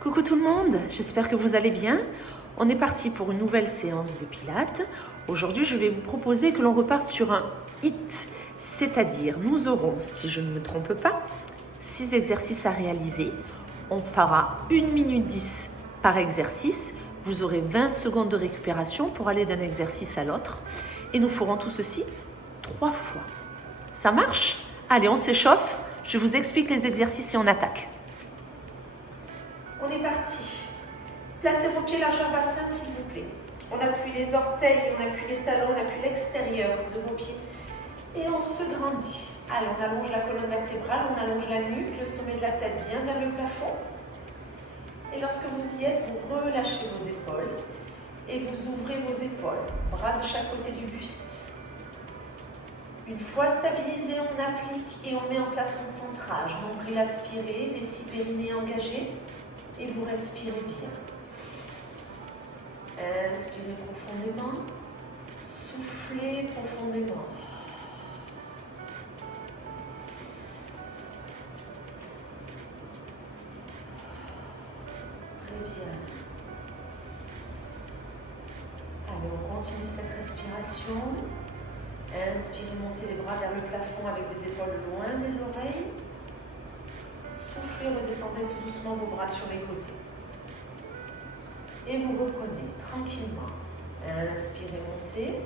Coucou tout le monde, j'espère que vous allez bien. On est parti pour une nouvelle séance de pilates. Aujourd'hui, je vais vous proposer que l'on reparte sur un HIIT, c'est-à-dire nous aurons, si je ne me trompe pas, 6 exercices à réaliser. On fera 1 minute 10 par exercice. Vous aurez 20 secondes de récupération pour aller d'un exercice à l'autre. Et nous ferons tout ceci 3 fois. Ça marche? Allez, on s'échauffe. Je vous explique les exercices et on attaque. On est parti. Placez vos pieds largeur bassin, s'il vous plaît. On appuie les orteils, on appuie les talons, on appuie l'extérieur de vos pieds. Et on se grandit. Allez, on allonge la colonne vertébrale, on allonge la nuque, le sommet de la tête bien vers le plafond. Et lorsque vous y êtes, vous relâchez vos épaules et vous ouvrez vos épaules, bras de chaque côté du buste. Une fois stabilisé, on applique et on met en place son centrage. Nombril aspiré, vessie périnée engagée et vous respirez bien. Inspirez profondément, soufflez profondément. Très bien. Allez, on continue cette respiration. Inspirez, montez les bras vers le plafond avec des épaules loin des oreilles. Soufflez, redescendez tout doucement vos bras sur les côtés. Et vous reprenez tranquillement. Inspirez, montez.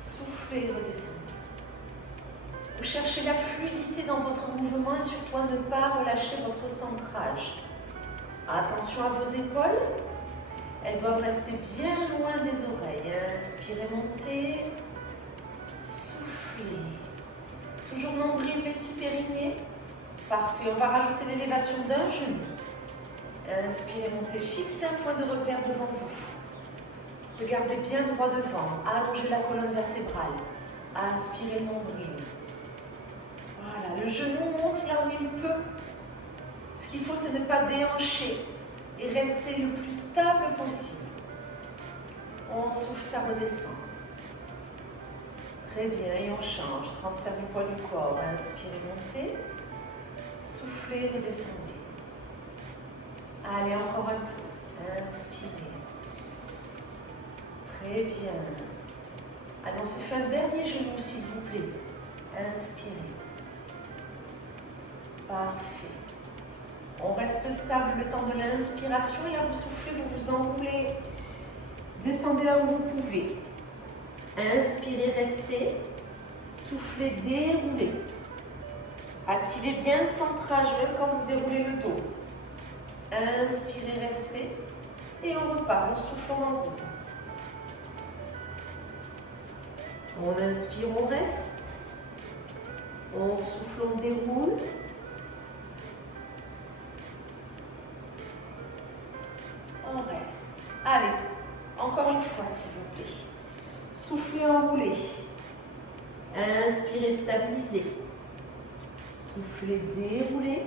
Soufflez, redescendez. Vous cherchez la fluidité dans votre mouvement et surtout à ne pas relâcher votre centrage. Attention à vos épaules. Elles doivent rester bien loin des oreilles. Inspirez, montez. Soufflez. Toujours nombril, vessie périnée. Parfait. On va rajouter l'élévation d'un genou. Inspirez, montez. Fixez un point de repère devant vous. Regardez bien droit devant. Allongez la colonne vertébrale. Inspirez, nombril. Voilà. Le genou monte là où il peut. Ce qu'il faut, c'est ne pas déhancher et rester le plus stable possible. On souffle, ça redescend. Très bien, et on change. Transfert du poids du corps. Inspirez, montez. Soufflez, redescendez. Allez, encore un peu. Inspirez. Très bien. Allez, on se fait un dernier genou, s'il vous plaît. Inspirez. Parfait. On reste stable le temps de l'inspiration et là vous soufflez, vous vous enroulez. Descendez là où vous pouvez. Inspirez, restez. Soufflez, déroulez. Activez bien le centrage même quand vous déroulez le dos. Inspirez, restez. Et on repart, on souffle, on enroule. On inspire, on reste. On souffle, on déroule. On reste. Allez, encore une fois s'il vous plaît. Soufflez, enroulez. Inspirez, stabilisez. Soufflez, déroulez.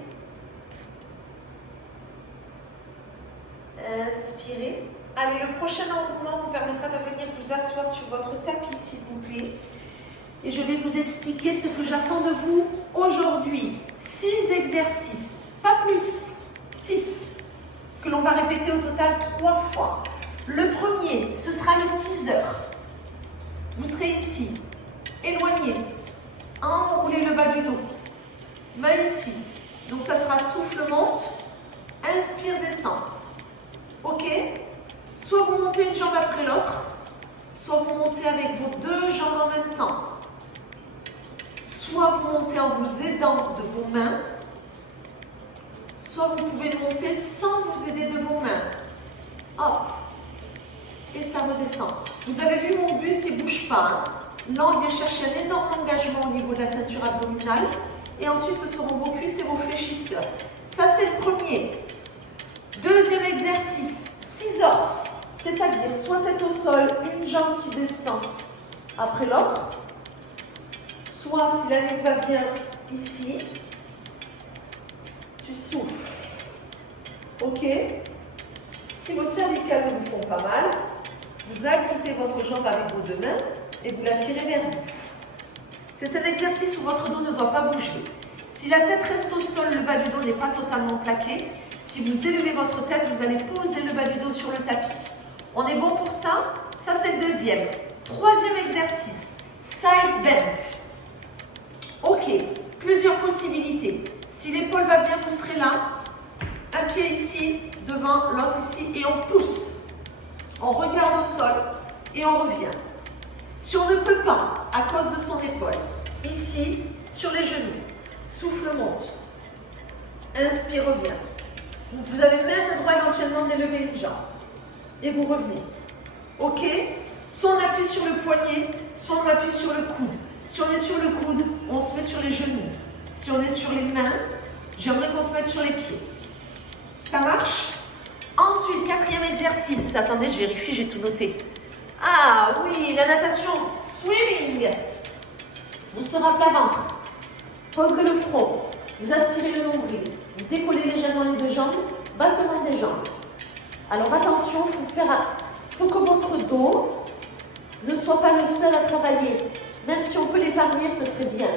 Inspirez. Allez, le prochain enroulement vous permettra de venir vous asseoir sur votre tapis s'il vous plaît. Et je vais vous expliquer ce que j'attends de vous aujourd'hui. 6 exercices, pas plus, 6. Que l'on va répéter au total 3 fois. Le premier, ce sera le teaser. Vous serez ici, éloigné, enroulez le bas du dos, main ici. Donc ça sera souffle, monte, inspire, descend. Ok? Soit vous montez une jambe après l'autre, soit vous montez avec vos 2 jambes en même temps. Soit vous montez en vous aidant de vos mains, soit vous pouvez monter sans vous aider de vos mains. Hop. Et ça redescend. Vous avez vu mon buste, il ne bouge pas. Hein. Là, on vient chercher un énorme engagement au niveau de la ceinture abdominale. Et ensuite, ce seront vos cuisses et vos fléchisseurs. Ça, c'est le premier. Deuxième exercice, scissors. C'est-à-dire, soit tête au sol, une jambe qui descend après l'autre. Soit, si la nuque va bien, ici. Tu souffles. Ok. Si vos cervicales ne vous font pas mal, vous agrippez votre jambe avec vos 2 mains et vous la tirez vers vous. C'est un exercice où votre dos ne doit pas bouger. Si la tête reste au sol, le bas du dos n'est pas totalement plaqué. Si vous élevez votre tête, vous allez poser le bas du dos sur le tapis. On est bon pour ça? Ça, c'est le deuxième. Troisième exercice, side bend. Ok, plusieurs possibilités. Si l'épaule va bien, vous serez là. Un pied ici, devant, l'autre ici, et on pousse. On regarde au sol et on revient. Si on ne peut pas, à cause de son épaule, ici, sur les genoux, souffle monte. Inspire, revient. Vous avez même le droit éventuellement d'élever une jambe. Et vous revenez. Ok? Soit on appuie sur le poignet, soit on appuie sur le coude. Si on est sur le coude, on se met sur les genoux. Si on est sur les mains, j'aimerais qu'on se mette sur les pieds. Ça marche? Ensuite, quatrième exercice. Attendez, je vérifie, j'ai tout noté. Ah oui, la natation, swimming. Vous serez à plat ventre. Poserez le front. Vous aspirez le nombril. Vous décollez légèrement les deux jambes. Battement des jambes. Alors attention, il faut que votre dos ne soit pas le seul à travailler. Même si on peut l'épargner, ce serait bien.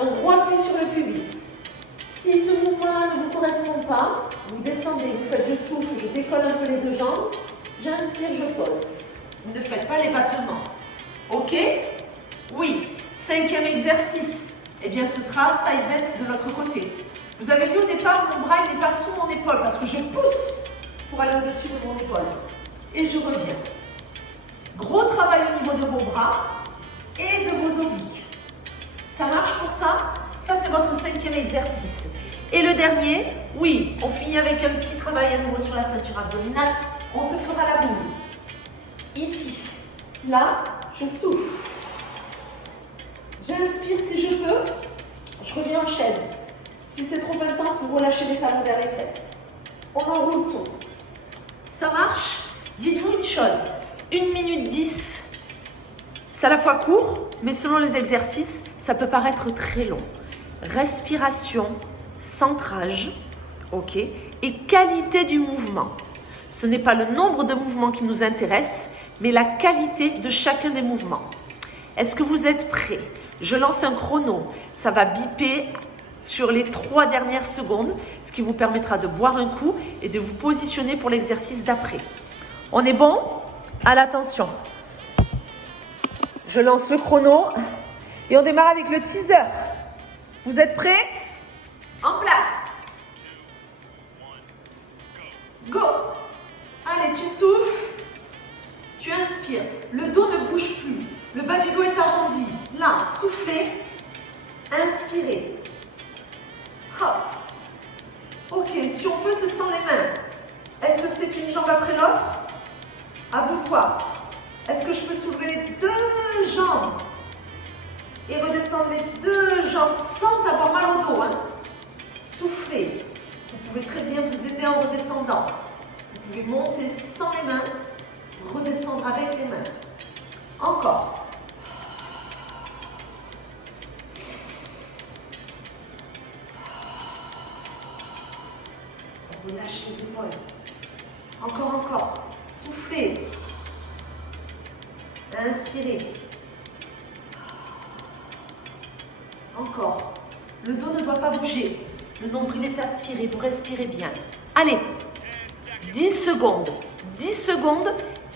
Un gros appui sur le pubis. Si ce mouvement-là ne vous correspond pas, vous descendez, vous faites je souffle, je décolle un peu les deux jambes, j'inspire, je pose. Vous ne faites pas les battements. Ok? Oui. Cinquième exercice. Eh bien, ce sera side bend de l'autre côté. Vous avez vu au départ, mon bras n'est pas sous mon épaule parce que je pousse pour aller au-dessus de mon épaule. Et je reviens. Gros travail au niveau de vos bras et de vos obliques. Ça marche pour ça? Ça, c'est votre cinquième exercice. Et le dernier, oui, on finit avec un petit travail à nouveau sur la ceinture abdominale. On se fera la boule. Ici, là, je souffle. J'inspire si je peux. Je reviens en chaise. Si c'est trop intense, vous relâchez les talons vers les fesses. On enroule tout. Ça marche? Dites-vous une chose. 1 minute 10, c'est à la fois court, mais selon les exercices, ça peut paraître très long. Respiration, centrage, ok, et qualité du mouvement. Ce n'est pas le nombre de mouvements qui nous intéresse, mais la qualité de chacun des mouvements. Est-ce que vous êtes prêts? Je lance un chrono. Ça va biper sur les 3 dernières secondes, ce qui vous permettra de boire un coup et de vous positionner pour l'exercice d'après. On est bon? À l'attention. Je lance le chrono et on démarre avec le teaser. Vous êtes prêts? En place. Go. Allez, tu souffles. Tu inspires. Le dos ne bouge plus. Le bas du dos est arrondi. Là, soufflez. Inspirez. Hop. Ok, si on peut, se sent les mains. Est-ce que c'est une jambe après l'autre? À vous de voir. Est-ce que je peux soulever les 2 jambes et redescendre les 2 jambes sans avoir mal au dos, hein? Soufflez. Vous pouvez très bien vous aider en redescendant. Vous pouvez monter sans les mains, redescendre avec les mains. Encore. On relâche les épaules. Encore, encore. Soufflez. Inspirez. Encore. Le dos ne doit pas bouger. Le nombril est aspiré. Vous respirez bien. Allez. 10 secondes. 10 secondes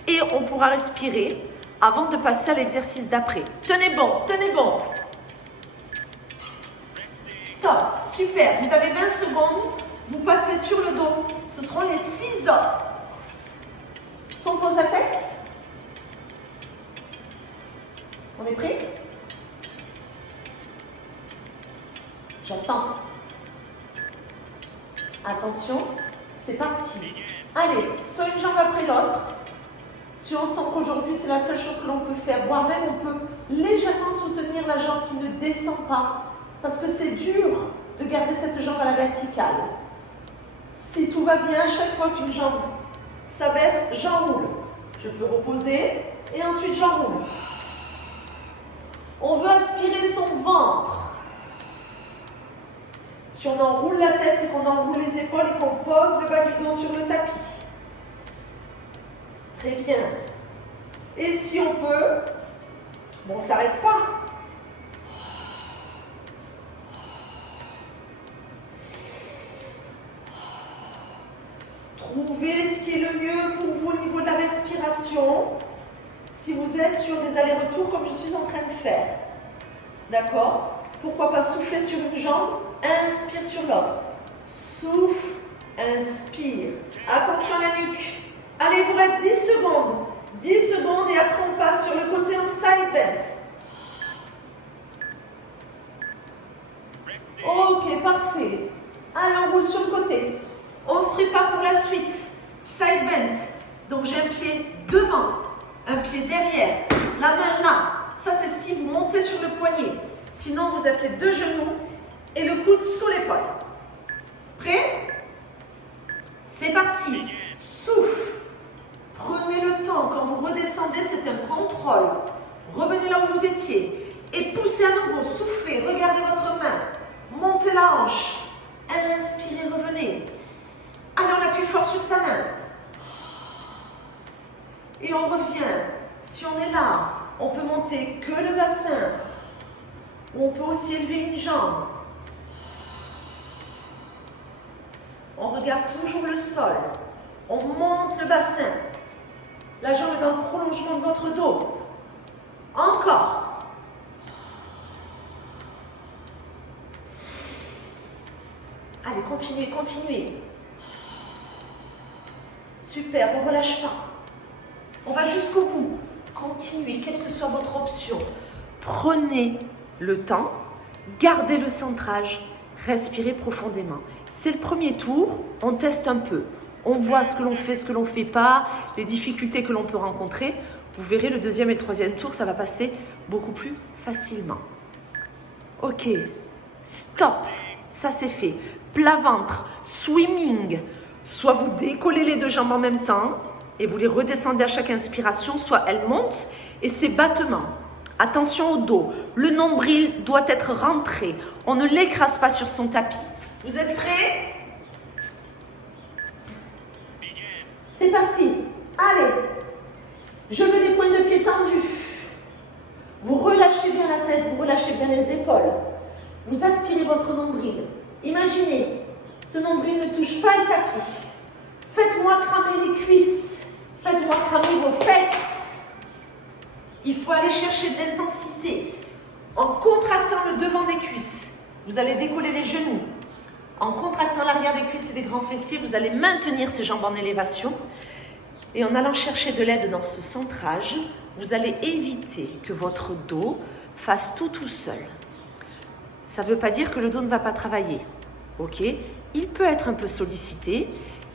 et on pourra respirer avant de passer à l'exercice d'après. Tenez bon. Tenez bon. Stop. Super. Vous avez 20 secondes. Vous passez sur le dos. Ce seront les 6 hommes. Si on pose la tête. On est prêt? J'attends. Attention, c'est parti. Allez, soit une jambe après l'autre. Si on sent qu'aujourd'hui c'est la seule chose que l'on peut faire, voire même on peut légèrement soutenir la jambe qui ne descend pas, parce que c'est dur de garder cette jambe à la verticale. Si tout va bien, chaque fois qu'une jambe s'abaisse, j'enroule. Je peux reposer et ensuite j'enroule. On veut aspirer son ventre. Si on enroule la tête, c'est qu'on enroule les épaules et qu'on pose le bas du dos sur le tapis. Très bien. Et si on peut, bon, on ne s'arrête pas. Trouvez ce qui est le mieux pour vous au niveau de la respiration. Si vous êtes sur des allers-retours comme je suis en train de faire. D'accord? Pourquoi pas souffler sur une jambe, inspire sur l'autre. Souffle, inspire. Attention à la nuque. Allez, il vous reste 10 secondes. 10 secondes et après on passe sur le côté en side bend. Ok, parfait. Allez, on roule sur le côté. On se prépare pour la suite. Side bend. Donc j'ai un pied devant, un pied derrière, la main là. Ça c'est si vous montez sur le poignet. Sinon vous êtes les deux genoux et le coude sous l'épaule. Prêt? C'est parti. Souffle. Prenez le temps. Quand vous redescendez, c'est un contrôle. Revenez là où vous étiez. Et poussez à nouveau. Soufflez. Regardez votre main. Montez la hanche. Inspirez, revenez. Allez, on appuie fort sur sa main. Et on revient. Si on est là, on peut monter que le bassin. Ou on peut aussi élever une jambe. On regarde toujours le sol. On monte le bassin. La jambe est dans le prolongement de votre dos. Encore. Allez, continuez, continuez. Super, on ne relâche pas. On va jusqu'au bout. Continuez, quelle que soit votre option. Prenez le temps, gardez le centrage, respirez profondément. C'est le premier tour, on teste un peu. On voit ce que l'on fait, ce que l'on ne fait pas, les difficultés que l'on peut rencontrer. Vous verrez, le deuxième et le troisième tour, ça va passer beaucoup plus facilement. Ok, stop, ça c'est fait. Plat ventre, swimming. Soit vous décollez les deux jambes en même temps et vous les redescendez à chaque inspiration, soit elles montent et c'est battement. Attention au dos, le nombril doit être rentré. On ne l'écrase pas sur son tapis. Vous êtes prêts? C'est parti. Allez. Je veux des pointes de pied tendues. Vous relâchez bien la tête, vous relâchez bien les épaules. Vous aspirez votre nombril. Imaginez, ce nombril ne touche pas le tapis. Faites-moi cramer les cuisses. Faites-moi cramer vos fesses. Il faut aller chercher de l'intensité. En contractant le devant des cuisses, vous allez décoller les genoux. En contractant l'arrière des cuisses et des grands fessiers, vous allez maintenir ces jambes en élévation. Et en allant chercher de l'aide dans ce centrage, vous allez éviter que votre dos fasse tout seul. Ça ne veut pas dire que le dos ne va pas travailler. Ok? Il peut être un peu sollicité,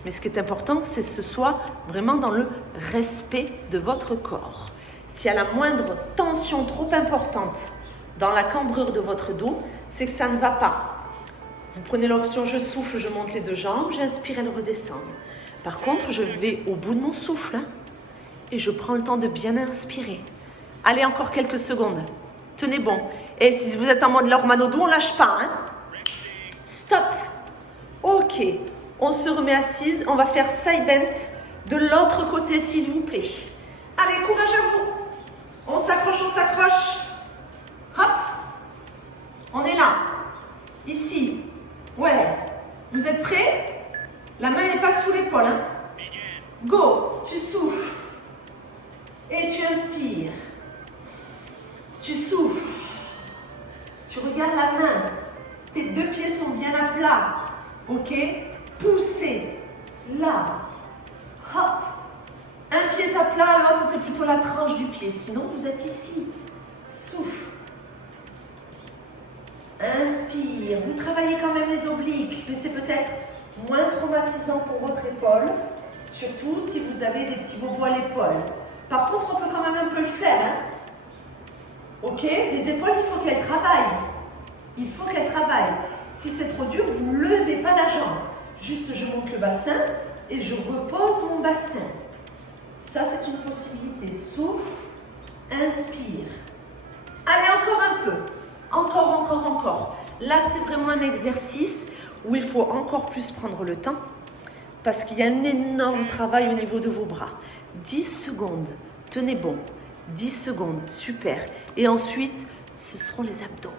mais ce qui est important, c'est que ce soit vraiment dans le respect de votre corps. S'il y a la moindre tension trop importante dans la cambrure de votre dos, c'est que ça ne va pas. Vous prenez l'option je souffle, je monte les deux jambes, j'inspire, elle redescend. Par contre, je vais au bout de mon souffle et je prends le temps de bien inspirer. Allez, encore quelques secondes. Tenez bon. Et si vous êtes en mode Laure Manodou, on ne lâche pas. Stop. Ok. On se remet assise. On va faire side bend de l'autre côté, s'il vous plaît. Allez, courage à vous. On s'accroche, on s'accroche. Hop. On est là. Ici. Ouais. Vous êtes prêts? La main n'est pas sous l'épaule. Go. Tu souffles. Et tu inspires. Tu souffles. Tu regardes la main. Tes deux pieds sont bien à plat. Ok? Poussez. Là. Hop. Un pied est à plat, l'autre c'est plutôt la tranche du pied. Sinon, vous êtes ici. Souffle. Inspire. Vous travaillez quand même les obliques, mais c'est peut-être moins traumatisant pour votre épaule, surtout si vous avez des petits bobos à l'épaule. Par contre, on peut quand même un peu le faire. Ok? Les épaules, il faut qu'elles travaillent. Il faut qu'elles travaillent. Si c'est trop dur, vous ne levez pas la jambe. Juste, je monte le bassin et je repose mon bassin. Ça, c'est une possibilité. Souffle, inspire. Allez, encore un peu. Encore. Là, c'est vraiment un exercice où il faut encore plus prendre le temps parce qu'il y a un énorme travail au niveau de vos bras. 10 secondes. Tenez bon. 10 secondes. Super. Et ensuite, ce seront les abdos.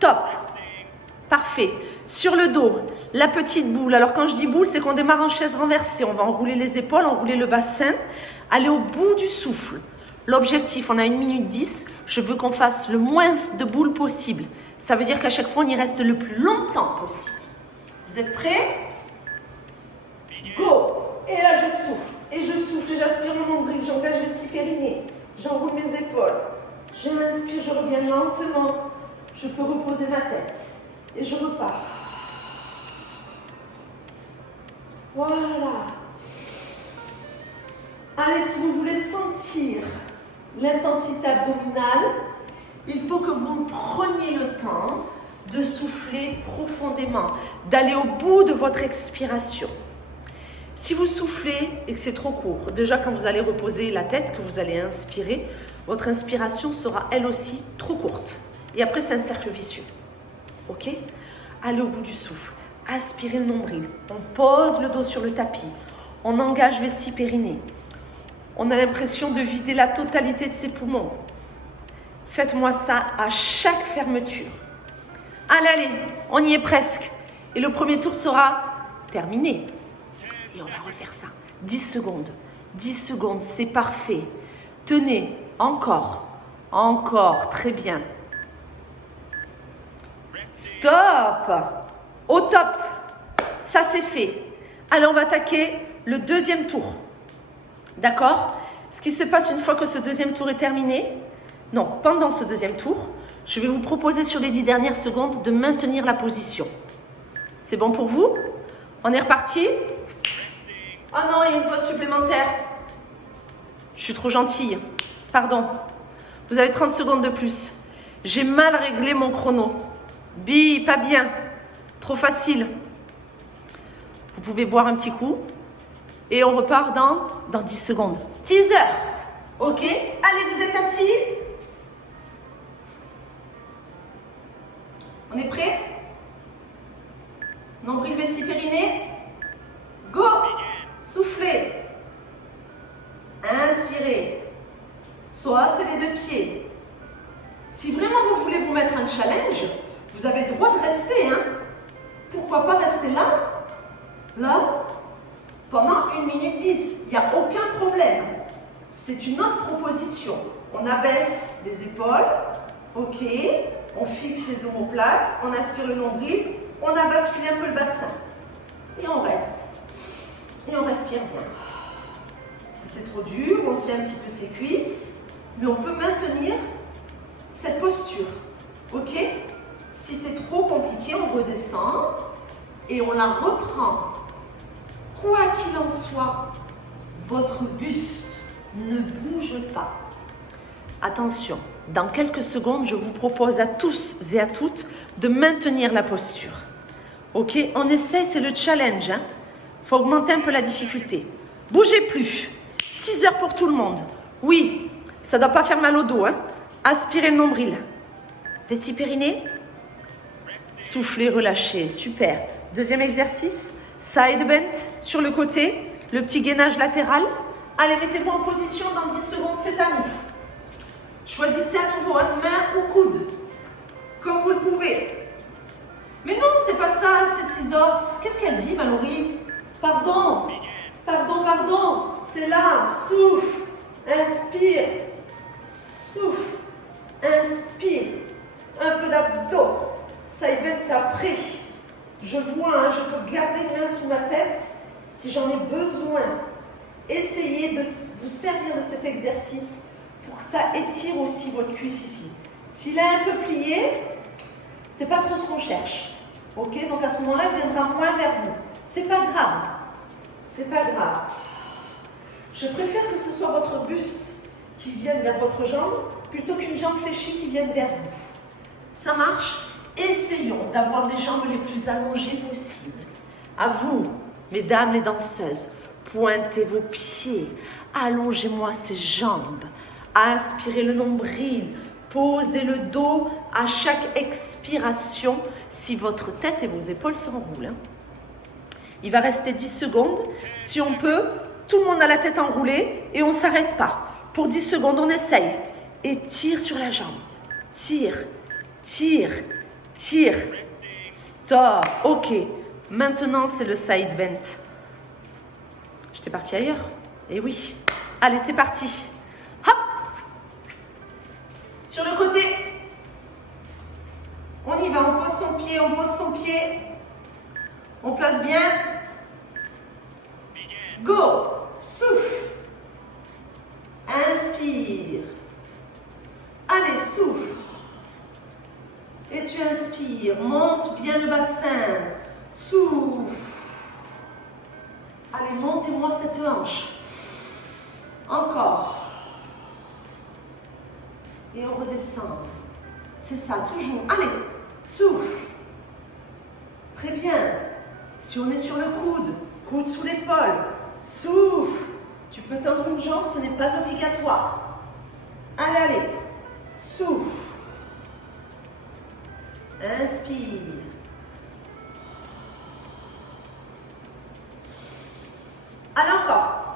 Top. Parfait. Sur le dos, la petite boule. Alors quand je dis boule, c'est qu'on démarre en chaise renversée. On va enrouler les épaules, enrouler le bassin, aller au bout du souffle. L'objectif, on a 1 minute 10. Je veux qu'on fasse le moins de boules possible. Ça veut dire qu'à chaque fois, on y reste le plus longtemps possible. Vous êtes prêts? Go! Et là, je souffle. Et je souffle, et j'aspire mon nombril, j'engage le six périnée. J'enroule mes épaules. J'inspire, je reviens lentement. Je peux reposer ma tête. Et je repars. Voilà. Allez, si vous voulez sentir l'intensité abdominale, il faut que vous preniez le temps de souffler profondément, d'aller au bout de votre expiration. Si vous soufflez et que c'est trop court, déjà quand vous allez reposer la tête, que vous allez inspirer, votre inspiration sera elle aussi trop courte. Et après, c'est un cercle vicieux. Ok? Allez au bout du souffle. Aspirez le nombril. On pose le dos sur le tapis. On engage vessie périnée. On a l'impression de vider la totalité de ses poumons. Faites-moi ça à chaque fermeture. Allez, allez, on y est presque. Et le premier tour sera terminé. Et on va refaire ça. 10 secondes. 10 secondes, c'est parfait. Tenez, encore. Encore, très bien. Stop! Au top! Ça, c'est fait. Allez, on va attaquer le deuxième tour. D'accord? Ce qui se passe une fois que ce deuxième tour est terminé, non, pendant ce deuxième tour, je vais vous proposer sur les 10 dernières secondes de maintenir la position. C'est bon pour vous? On est reparti? Oh non, il y a une pause supplémentaire. Je suis trop gentille. Pardon. Vous avez 30 secondes de plus. J'ai mal réglé mon chrono. Pas bien. Trop facile. Vous pouvez boire un petit coup. Et on repart dans 10 secondes. Teaser. Ok. Allez, vous êtes assis. On est prêt? Nombril, vessie, périnée. Go. Soufflez. Inspirez. Soit c'est les deux pieds. Si vraiment vous voulez vous mettre un challenge, vous avez le droit de rester. Hein. Pourquoi pas rester là? Là? Pendant 1 minute 10. Il n'y a aucun problème. C'est une autre proposition. On abaisse les épaules. Ok. On fixe les omoplates. On aspire le nombril. On a basculé un peu le bassin. Et on reste. Et on respire bien. Si c'est trop dur, on tient un petit peu ses cuisses. Mais on peut maintenir cette posture. Ok? Si c'est trop compliqué, on redescend. Et on la reprend. Quoi qu'il en soit, votre buste ne bouge pas. Attention, dans quelques secondes, je vous propose à tous et à toutes de maintenir la posture. Ok? On essaie, c'est le challenge. Hein? Faut augmenter un peu la difficulté. Bougez plus. Teaser pour tout le monde. Oui, ça ne doit pas faire mal au dos. Hein? Aspirez le nombril. Vessie périnée. Soufflez, relâchez. Super. Deuxième exercice. Side bend sur le côté. Le petit gainage latéral. Allez, mettez-vous en position dans 10 secondes. C'est à nous. Choisissez à nouveau main ou coude. Comme vous le pouvez. Mais non, c'est pas ça. C'est scissors. Qu'est-ce qu'elle dit, Mallory? Pardon. Pardon. C'est là. Souffle. Inspire. Souffle. Inspire. Un peu d'abdos. Side bend, c'est après. Je vois, hein, je peux garder une main sous ma tête si j'en ai besoin. Essayez de vous servir de cet exercice pour que ça étire aussi votre cuisse ici. S'il est un peu plié, c'est pas trop ce qu'on cherche. Ok, donc à ce moment-là, il viendra moins vers vous. C'est pas grave. C'est pas grave. Je préfère que ce soit votre buste qui vienne vers votre jambe plutôt qu'une jambe fléchie qui vienne vers vous. Ça marche? Essayons d'avoir les jambes les plus allongées possibles. À vous, mesdames les danseuses, pointez vos pieds, allongez-moi ces jambes, aspirez le nombril, posez le dos à chaque expiration si votre tête et vos épaules s'enroulent. Hein. Il va rester 10 secondes. Si on peut, tout le monde a la tête enroulée et on ne s'arrête pas. Pour 10 secondes, on essaye. Et tire sur la jambe. Tire. Stop. Ok. Maintenant, c'est le side bend. J'étais partie ailleurs. Eh oui. Allez, c'est parti. Hop. Sur le côté. On y va. On pose son pied. On pose son pied. On place bien. Go. Souffle. Inspire. Allez, souffle. Et tu inspires. Monte bien le bassin. Souffle. Allez, montez-moi cette hanche. Encore. Et on redescend. C'est ça, toujours. Allez, souffle. Très bien. Si on est sur le coude, coude sous l'épaule, souffle. Tu peux tendre une jambe, ce n'est pas obligatoire. Allez, allez. Souffle. Inspire. Allez, encore.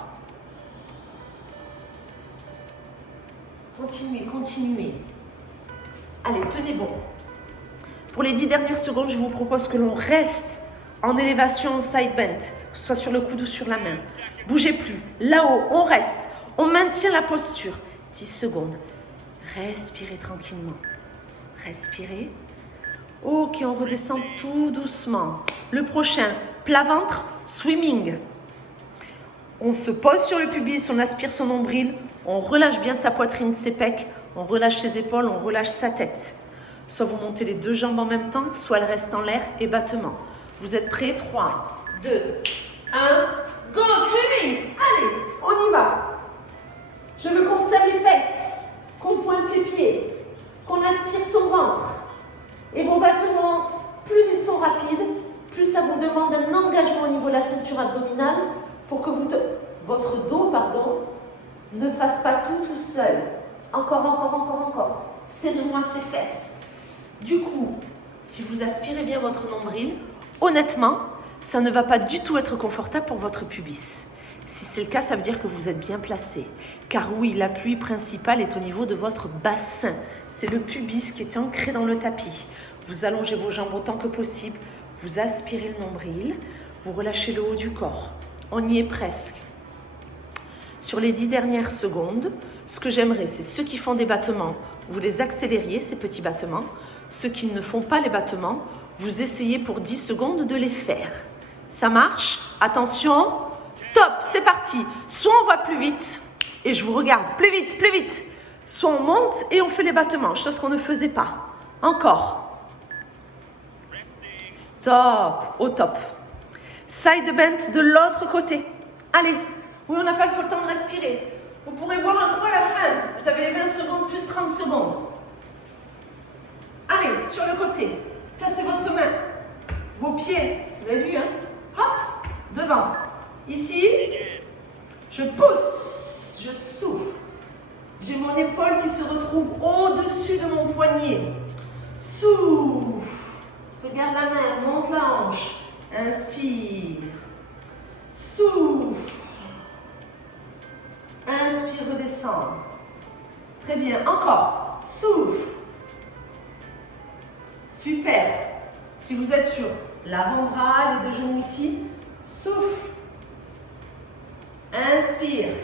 Continuez, continuez. Allez, tenez bon. Pour les 10 dernières secondes, je vous propose que l'on reste en élévation en side bend, que ce soit sur le coude ou sur la main. Bougez plus. Là-haut, on reste. On maintient la posture. 10 secondes. Respirez tranquillement. Respirez. Ok, on redescend tout doucement. Le prochain, plat ventre, swimming. On se pose sur le pubis, on aspire son nombril, on relâche bien sa poitrine, ses pecs, on relâche ses épaules, on relâche sa tête. Soit vous montez les deux jambes en même temps, soit elles restent en l'air et battement. Vous êtes prêts? 3, 2, 1, go, swimming! Allez, on y va. Je veux qu'on serre les fesses, qu'on pointe les pieds, qu'on aspire son ventre. Et vos battements, plus ils sont rapides, plus ça vous demande un engagement au niveau de la ceinture abdominale pour que votre dos, ne fasse pas tout seul. Encore, encore, encore, encore. Serrez-moi ces fesses. Du coup, si vous aspirez bien votre nombril, honnêtement, ça ne va pas du tout être confortable pour votre pubis. Si c'est le cas, ça veut dire que vous êtes bien placé. Car oui, l'appui principal est au niveau de votre bassin. C'est le pubis qui est ancré dans le tapis. Vous allongez vos jambes autant que possible. Vous aspirez le nombril. Vous relâchez le haut du corps. On y est presque. Sur les 10 dernières secondes, ce que j'aimerais, c'est ceux qui font des battements, vous les accélériez, ces petits battements. Ceux qui ne font pas les battements, vous essayez pour 10 secondes de les faire. Ça marche? Attention. Top, c'est parti. Soit on va plus vite et je vous regarde, plus vite, plus vite. Soit on monte et on fait les battements, chose qu'on ne faisait pas. Encore. Stop, au top. Side bend de l'autre côté. Allez, oui, on n'a pas le temps de respirer. Vous pourrez boire un coup à la fin. Vous avez les 20 secondes plus 30 secondes. Allez, sur le côté. Placez votre main. Vos pieds, vous avez vu, hein? Hop, devant. Ici, je pousse, je souffle. J'ai mon épaule qui se retrouve au-dessus de mon poignet. Souffle. Regarde la main, monte la hanche. Inspire. Souffle. Inspire, redescend. Très bien. Encore. Souffle. Super. Si vous êtes sur l'avant-bras, les deux genoux ici, souffle. Inspire.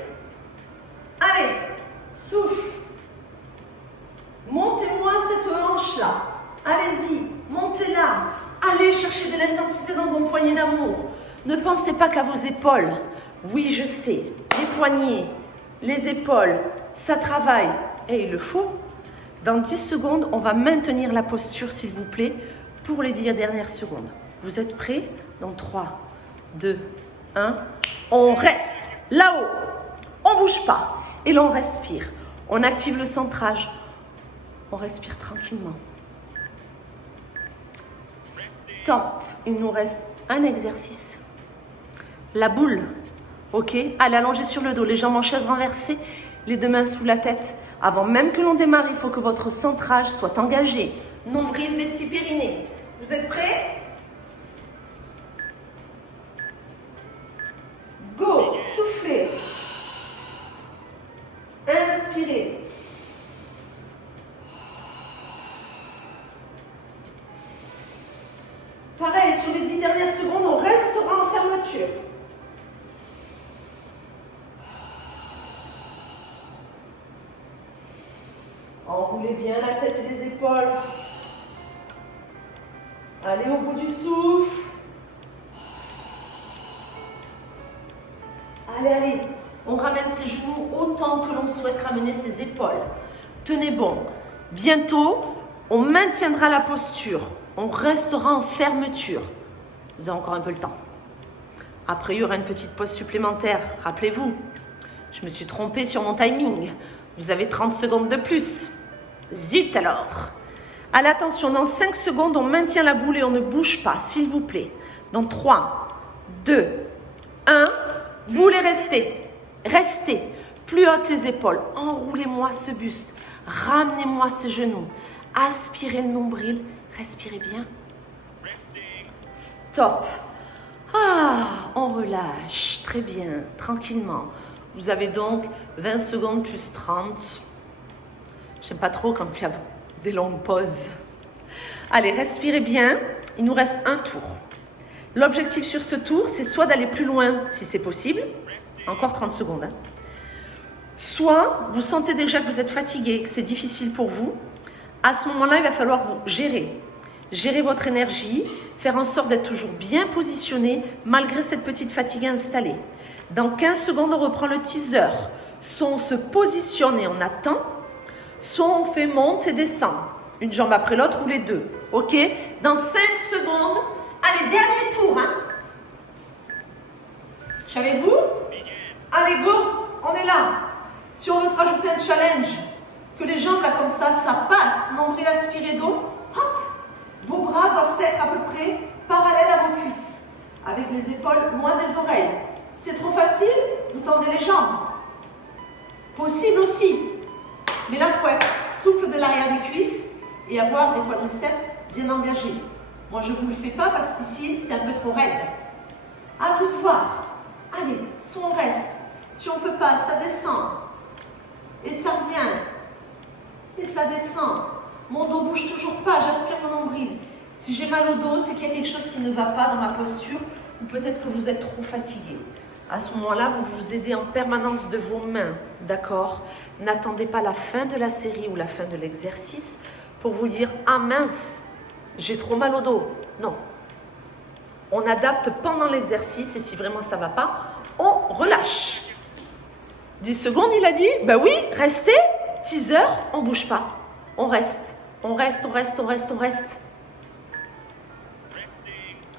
Allez, souffle. Montez-moi cette hanche-là. Allez-y, montez-la. Allez chercher de l'intensité dans vos poignées d'amour. Ne pensez pas qu'à vos épaules. Oui, je sais, les poignets, les épaules, ça travaille. Et il le faut. Dans 10 secondes, on va maintenir la posture, s'il vous plaît, pour les 10 dernières secondes. Vous êtes prêts? Dans 3, 2, 1. On reste là-haut. On ne bouge pas. Et l'on respire. On active le centrage. On respire tranquillement. Stop. Il nous reste un exercice. La boule. Ok? Allez, allongez sur le dos. Les jambes en chaise renversée. Les deux mains sous la tête. Avant même que l'on démarre, il faut que votre centrage soit engagé. Nombril, vessie, périnée. Vous êtes prêts? Go! Soufflez. Inspirez. Enroulez bien la tête et les épaules. Allez au bout du souffle. Allez, allez. On ramène ses genoux autant que l'on souhaite ramener ses épaules. Tenez bon. Bientôt, on maintiendra la posture. On restera en fermeture. Vous avez encore un peu le temps. Après, il y aura une petite pause supplémentaire. Rappelez-vous, je me suis trompée sur mon timing. Vous avez 30 secondes de plus. Zut alors. Allez, attention, dans 5 secondes, on maintient la boule et on ne bouge pas, s'il vous plaît. Dans 3, 2, 1, boule et restez. Restez. Plus haute les épaules. Enroulez-moi ce buste. Ramenez-moi ces genoux. Aspirez le nombril. Respirez bien. Stop. Ah, on relâche. Très bien, tranquillement. Vous avez donc 20 secondes plus 30. J'aime pas trop quand il y a des longues pauses. Allez, respirez bien. Il nous reste un tour. L'objectif sur ce tour, c'est soit d'aller plus loin si c'est possible. Encore 30 secondes. Soit vous sentez déjà que vous êtes fatigué, que c'est difficile pour vous. À ce moment-là, il va falloir vous gérer. Gérer votre énergie, faire en sorte d'être toujours bien positionné malgré cette petite fatigue installée. Dans 15 secondes, on reprend le teaser. Soit on se positionne et on attend, soit on fait monte et descend. Une jambe après l'autre ou les deux. Ok? Dans 5 secondes, allez, dernier tour. Savez-vous? Allez, go! On est là. Si on veut se rajouter un challenge, que les jambes là comme ça passe, nombril aspiré dos, hop! Vos bras doivent être à peu près parallèles à vos cuisses, avec les épaules loin des oreilles. C'est trop facile? Vous tendez les jambes. Possible aussi. Mais là, il faut être souple de l'arrière des cuisses et avoir des quadriceps bien engagés. Moi, je ne vous le fais pas parce qu'ici, c'est un peu trop raide. À vous de voir. Allez, soit on reste. Si on ne peut pas, ça descend. Et ça revient. Et ça descend. Mon dos ne bouge toujours pas, j'aspire mon nombril. Si j'ai mal au dos, c'est qu'il y a quelque chose qui ne va pas dans ma posture ou peut-être que vous êtes trop fatigué. À ce moment-là, vous vous aidez en permanence de vos mains, d'accord? N'attendez pas la fin de la série ou la fin de l'exercice pour vous dire « Ah mince, j'ai trop mal au dos ». Non. On adapte pendant l'exercice et si vraiment ça ne va pas, on relâche. 10 secondes, il a dit? Ben oui, restez. Teaser, on ne bouge pas. On reste. On reste, on reste, on reste, on reste.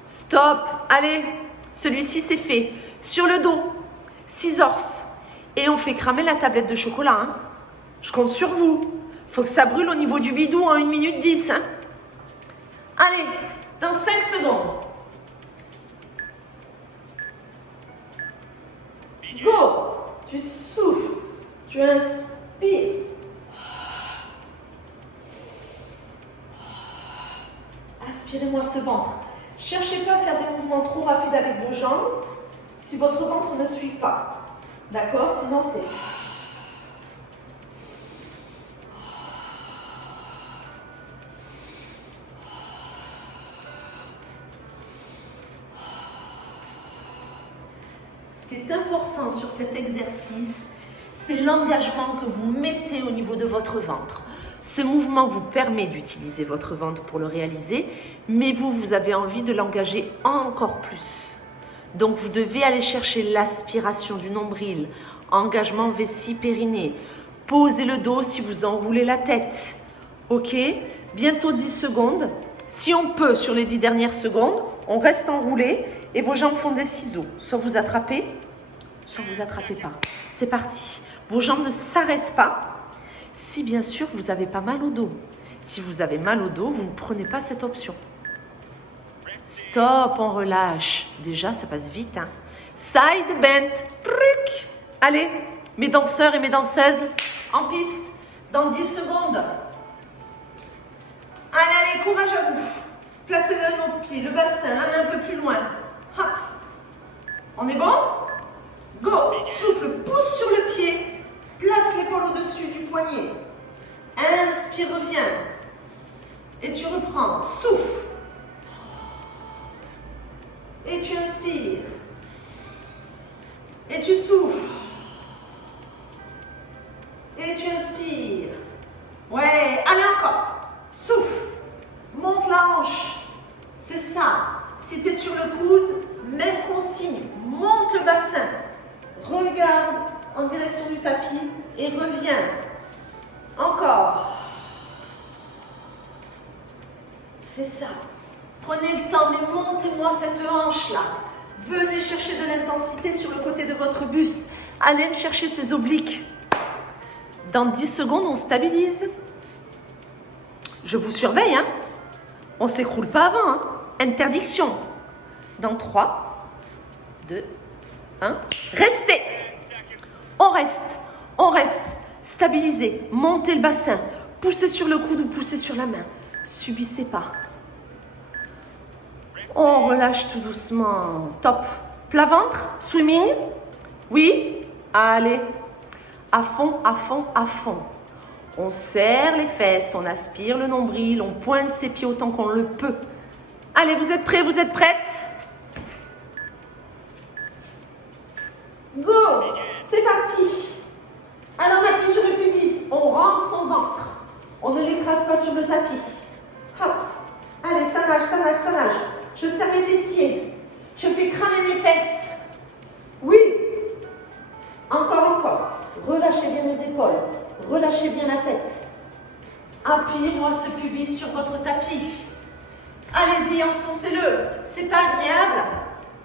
Stop. Allez, celui-ci c'est fait. Sur le dos, scissors. Et on fait cramer la tablette de chocolat. Hein. Je compte sur vous. Il faut que ça brûle au niveau du bidou en 1 minute 10. Hein. Allez, dans 5 secondes. Go. Tu souffles. Tu inspires. Aspirez-moi ce ventre. Cherchez pas à faire des mouvements trop rapides avec vos jambes si votre ventre ne suit pas. D'accord? Sinon, c'est... Ce qui est important sur cet exercice, c'est l'engagement que vous mettez au niveau de votre ventre. Ce mouvement vous permet d'utiliser votre ventre pour le réaliser, mais vous avez envie de l'engager encore plus. Donc, vous devez aller chercher l'aspiration du nombril, engagement vessie-périnée. Posez le dos si vous enroulez la tête. Ok? Bientôt 10 secondes. Si on peut, sur les 10 dernières secondes, on reste enroulé et vos jambes font des ciseaux. Soit vous attrapez, soit vous attrapez pas. C'est parti. Vos jambes ne s'arrêtent pas. Si bien sûr vous n'avez pas mal au dos. Si vous avez mal au dos, vous ne prenez pas cette option. Stop, on relâche. Déjà, ça passe vite. Hein. Side bend. Truc. Allez, mes danseurs et mes danseuses, en piste, dans 10 secondes. Allez, allez, courage à vous. Placez le nom au pied, le bassin, la main un peu plus loin. Hop. On est bon? Go. Souffle, pousse sur le pied. Place l'épaule au-dessus du poignet. Inspire, reviens. Et tu reprends. Souffle. Et tu inspires. Et tu souffles. Et tu inspires. Ouais, en direction du tapis et reviens. Encore. C'est ça. Prenez le temps, mais montez-moi cette hanche-là. Venez chercher de l'intensité sur le côté de votre buste. Allez me chercher ces obliques. Dans 10 secondes, on stabilise. Je vous surveille, hein. On ne s'écroule pas avant, hein. Interdiction. Dans 3, 2, 1. Restez. On reste. Stabilisez. Montez le bassin. Poussez sur le coude ou poussez sur la main. Subissez pas. On relâche tout doucement. Top. Plat ventre. Swimming. Oui. Allez. À fond, à fond, à fond. On serre les fesses, on aspire le nombril, on pointe ses pieds autant qu'on le peut. Allez, vous êtes prêts, vous êtes prêtes? Go! C'est parti! Alors on appuie sur le pubis, on rentre son ventre. On ne l'écrase pas sur le tapis. Hop! Allez, ça nage, ça nage, ça nage. Je serre mes fessiers. Je fais cramer mes fesses. Oui! Encore. Relâchez bien les épaules. Relâchez bien la tête. Appuyez-moi ce pubis sur votre tapis. Allez-y, enfoncez-le. C'est pas agréable?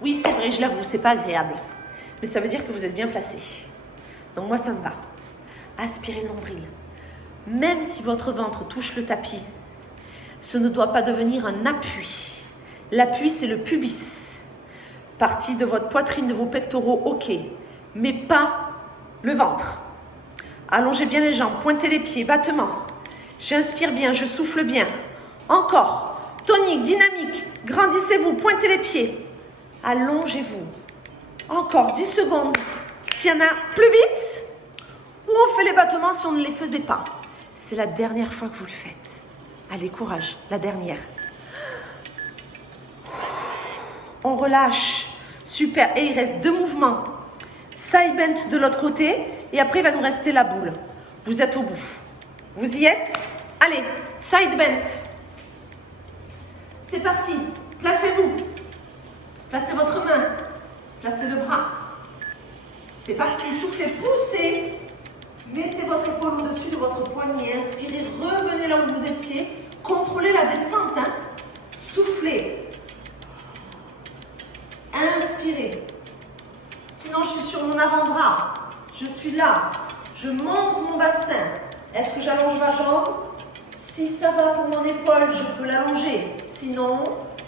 Oui, c'est vrai, je l'avoue, c'est pas agréable. Mais ça veut dire que vous êtes bien placé. Donc moi, ça me va. Aspirez le nombril. Même si votre ventre touche le tapis, ce ne doit pas devenir un appui. L'appui, c'est le pubis. Partie de votre poitrine, de vos pectoraux, ok. Mais pas le ventre. Allongez bien les jambes, pointez les pieds, battement. J'inspire bien, je souffle bien. Encore. Tonique, dynamique. Grandissez-vous, pointez les pieds. Allongez-vous. Encore 10 secondes. S'il y en a plus vite, ou on fait les battements si on ne les faisait pas. C'est la dernière fois que vous le faites. Allez, courage, la dernière. On relâche. Super. Et il reste 2 mouvements. Side bend de l'autre côté. Et après, il va nous rester la boule. Vous êtes au bout. Vous y êtes? Allez, side bend. C'est parti. Placez-vous. Placez votre main. Placez le bras. C'est parti. Soufflez, poussez. Mettez votre épaule au-dessus de votre poignet. Inspirez, revenez là où vous étiez. Contrôlez la descente. Hein. Soufflez. Inspirez. Sinon, je suis sur mon avant-bras. Je suis là. Je monte mon bassin. Est-ce que j'allonge ma jambe? Si ça va pour mon épaule, je peux l'allonger. Sinon,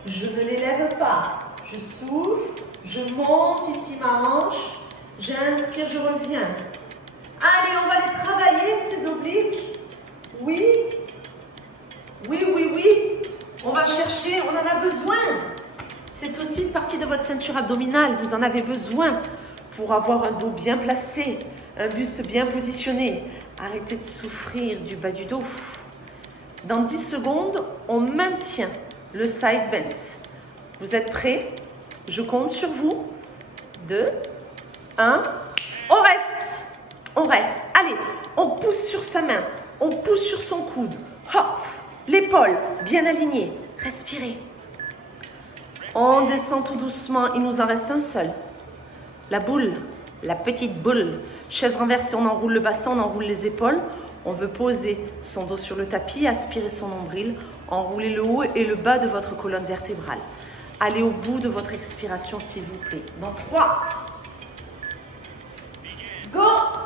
je ne l'élève pas. Je souffle. Je monte ici ma hanche. J'inspire, je reviens. Allez, on va les travailler, ces obliques. Oui. Oui. On va chercher, on en a besoin. C'est aussi une partie de votre ceinture abdominale. Vous en avez besoin pour avoir un dos bien placé, un buste bien positionné. Arrêtez de souffrir du bas du dos. Dans 10 secondes, on maintient le side bend. Vous êtes prêts? Je compte sur vous. 2, 1. On reste. Allez, on pousse sur sa main. On pousse sur son coude. Hop, l'épaule bien alignée. Respirez. On descend tout doucement. Il nous en reste un seul. La boule, la petite boule. Chaise renversée, on enroule le bassin, on enroule les épaules. On veut poser son dos sur le tapis, aspirer son nombril, enrouler le haut et le bas de votre colonne vertébrale. Allez au bout de votre expiration, s'il vous plaît. Dans 3. Go,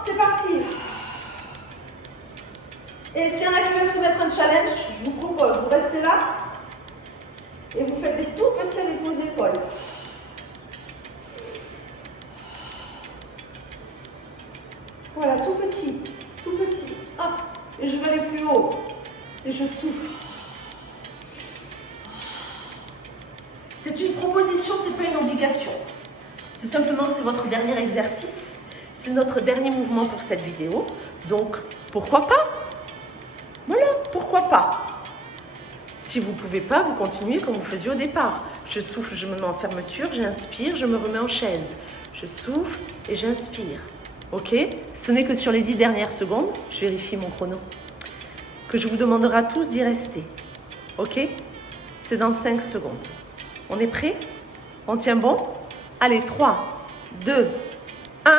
c'est parti. Et s'il y en a qui veulent se mettre un challenge, je vous propose, vous restez là et vous faites des tout petits avec vos épaules. Voilà, tout petit. Hop, et je vais aller plus haut. Et je souffle. C'est une proposition, c'est pas une obligation. C'est simplement que c'est votre dernier exercice. C'est notre dernier mouvement pour cette vidéo. Donc, pourquoi pas? Voilà, pourquoi pas? Si vous ne pouvez pas, vous continuez comme vous faisiez au départ. Je souffle, je me mets en fermeture, j'inspire, je me remets en chaise. Je souffle et j'inspire. Ok? Ce n'est que sur les 10 dernières secondes, je vérifie mon chrono, que je vous demanderai à tous d'y rester. Ok? C'est dans 5 secondes. On est prêt? On tient bon? Allez, 3, 2, 1.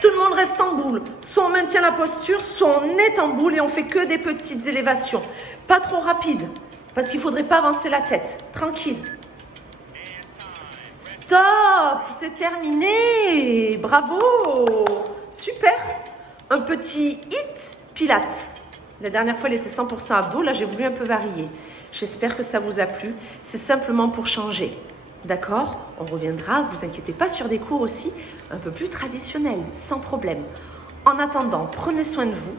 Tout le monde reste en boule. Soit on maintient la posture, soit on est en boule et on fait que des petites élévations. Pas trop rapide, parce qu'il ne faudrait pas avancer la tête. Tranquille. Stop, c'est terminé. Bravo. Super. Un petit hit pilates. La dernière fois, il était 100% abdos. Là, j'ai voulu un peu varier. J'espère que ça vous a plu. C'est simplement pour changer. D'accord? On reviendra, vous inquiétez pas, sur des cours aussi un peu plus traditionnels, sans problème. En attendant, prenez soin de vous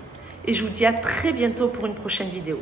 et je vous dis à très bientôt pour une prochaine vidéo.